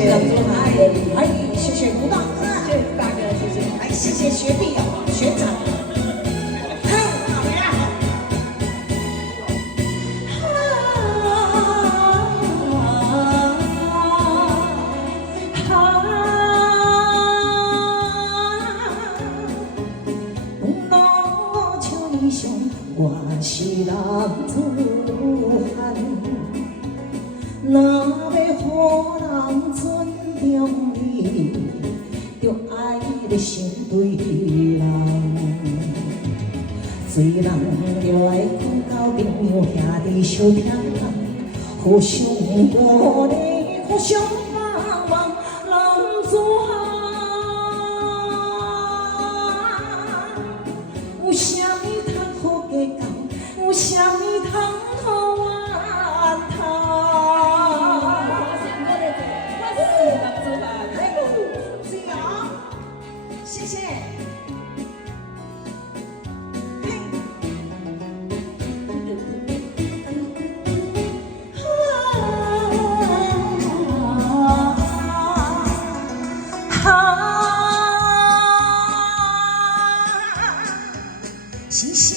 谢，哎，谢谢吴大哥，谢谢大哥，谢谢。哎，谢谢学弟学长。嘿，好呀。我是人自汉，若要互人尊重你，就爱你成对人。做人就爱讲到朋友兄弟相疼，互相鼓励，互相帮忙，人自汉。有啥物通好计较？有啥物通好怨叹？我想过的我是人自汉。哎呦，是啊，谢谢。星星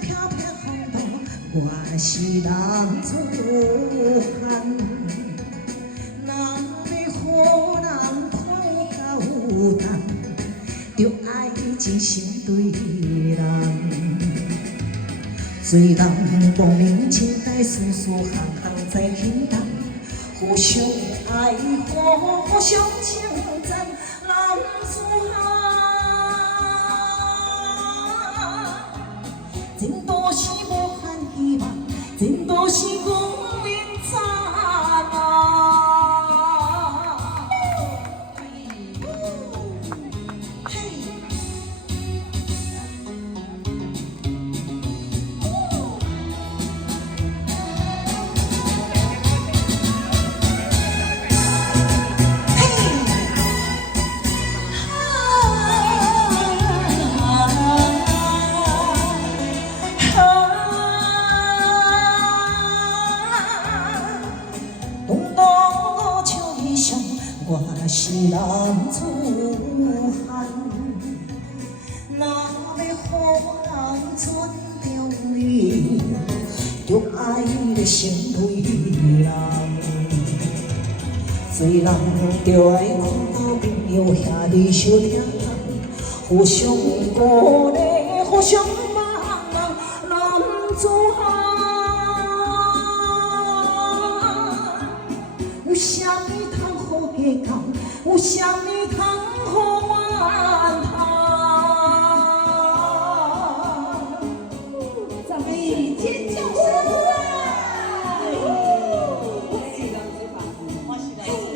飘飘风度，我是人自汉。若要互人看有重，就爱真心对人。做人无明情代，事事行行在轻重，互相爱护，互相称赞，人自汉。前途是无限希望，前途是光明灿烂。我是人自汉，若要互人尊重你，就爱你成对人。做人就爱看到朋友兄弟相疼，互相鼓励，互相帮忙，人自汉。有啥物通好计较？有啥物通好怨？